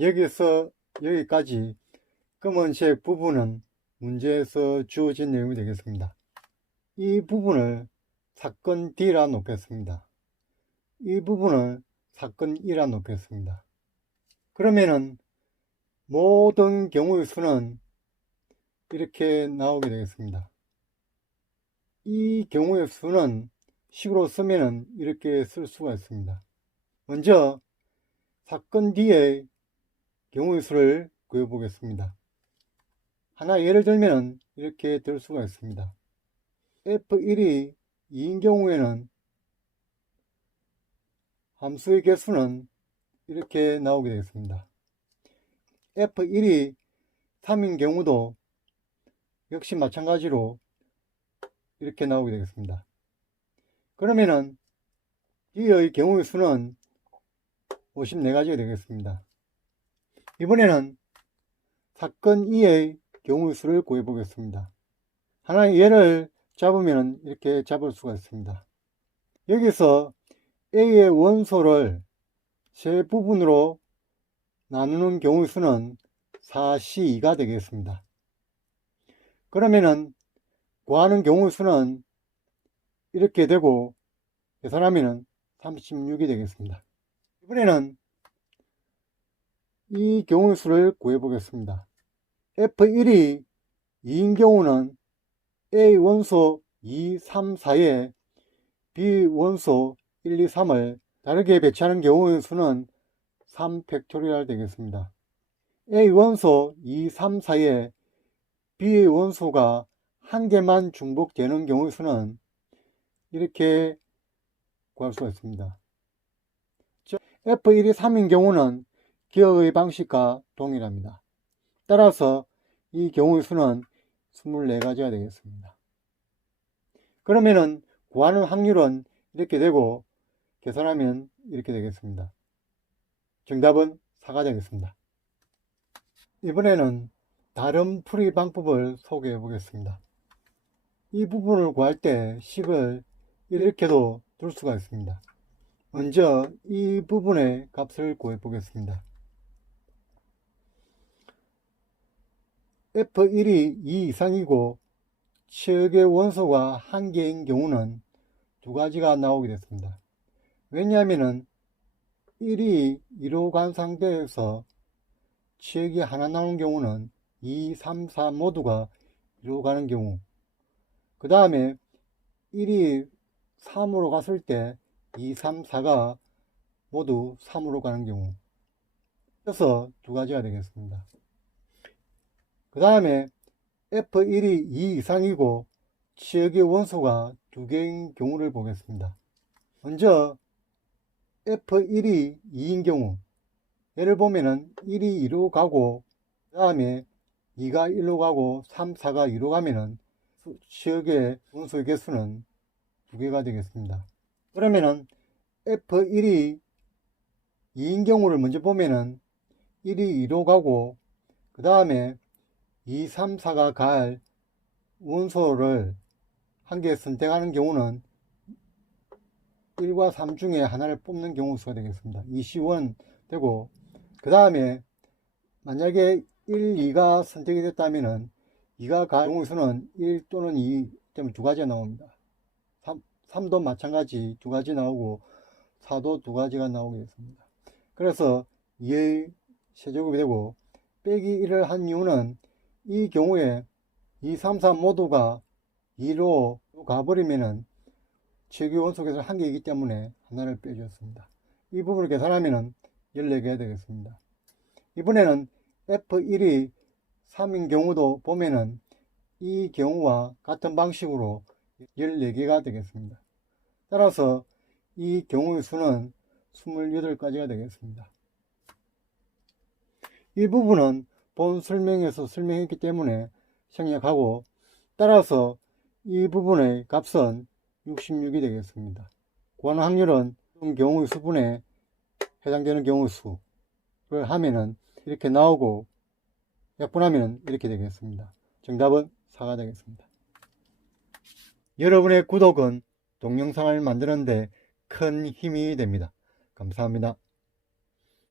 여기서 여기까지 검은색 부분은 문제에서 주어진 내용이 되겠습니다. 이 부분을 사건 D라 놓겠습니다. 이 부분을 사건 E라 놓겠습니다. 그러면은 모든 경우의 수는 이렇게 나오게 되겠습니다. 이 경우의 수는 식으로 쓰면은 이렇게 쓸 수가 있습니다. 먼저 사건 D의 경우의 수를 구해 보겠습니다. 하나 예를 들면 이렇게 될 수가 있습니다. F1이 2인 경우에는 함수의 개수는 이렇게 나오게 되겠습니다. F1이 3인 경우도 역시 마찬가지로 이렇게 나오게 되겠습니다. 그러면은 D의 경우의 수는 54가지가 되겠습니다. 이번에는 사건 E의 경우의 수를 구해 보겠습니다. 하나의 예를 잡으면 이렇게 잡을 수가 있습니다. 여기서 A의 원소를 세 부분으로 나누는 경우의 수는 4C2가 되겠습니다. 그러면은 구하는 경우의 수는 이렇게 되고 계산하면 36이 되겠습니다. 이번에는 이 경우의 수를 구해 보겠습니다. F1이 2인 경우는 A 원소 2, 3, 4에 B 원소 1, 2, 3을 다르게 배치하는 경우의 수는 3팩토리얼 되겠습니다. A 원소 2, 3, 4에 B 원소가 한 개만 중복되는 경우의 수는 이렇게 구할 수가 있습니다. F1이 3인 경우는 기억의 방식과 동일합니다. 따라서 이 경우의 수는 24가지가 되겠습니다. 그러면은 구하는 확률은 이렇게 되고 계산하면 이렇게 되겠습니다. 정답은 4가 되겠습니다. 이번에는 다른 풀이 방법을 소개해 보겠습니다. 이 부분을 구할 때 식을 이렇게도 둘 수가 있습니다. 먼저 이 부분의 값을 구해 보겠습니다. F1이 2 이상이고 최악의 원소가 1개인 경우는 2가지가 나오게 됐습니다. 왜냐하면 1이 2로 간 상태에서 최악이 하나 나오는 경우는 2, 3, 4 모두가 2로 가는 경우, 그 다음에 1이 3으로 갔을 때 2, 3, 4가 모두 3으로 가는 경우, 그래서 2가지가 되겠습니다. 그 다음에 F1이 2 이상이고 최악의 원소가 2개인 경우를 보겠습니다. 먼저 F1이 2인 경우, 예를 보면은 1이 2로 가고 그 다음에 2가 1로 가고 3, 4가 2로 가면은 최악의 원소의 개수는 2개가 되겠습니다. 그러면은 F1이 2인 경우를 먼저 보면은 1이 2로 가고 그 다음에 2, 3, 4가 갈 원소를 한 개 선택하는 경우는 1과 3 중에 하나를 뽑는 경우 수가 되겠습니다. 2C1 되고, 그 다음에 만약에 1, 2가 선택이 됐다면 2가 갈 경우 수는 1 또는 2 때문에 2가지가 나옵니다. 3도 마찬가지 2가지 나오고 4도 2가지가 나오게 됐습니다. 그래서 2의 세제곱이 되고, 빼기 1을 한 이유는 이 경우에 2, 3, 4 모두가 2로 가버리면은 최악의 원소에서 한 개이기 때문에 하나를 빼주었습니다. 이 부분을 계산하면 14개가 되겠습니다. 이번에는 F1이 3인 경우도 보면은 이 경우와 같은 방식으로 14개가 되겠습니다. 따라서 이 경우의 수는 28가지가 되겠습니다. 이 부분은 본 설명에서 설명했기 때문에 생략하고, 따라서 이 부분의 값은 66이 되겠습니다. 구하는 확률은 경우의 수분에 해당되는 경우의 수를 하면은 이렇게 나오고 약분하면 이렇게 되겠습니다. 정답은 4가 되겠습니다. 여러분의 구독은 동영상을 만드는데 큰 힘이 됩니다. 감사합니다.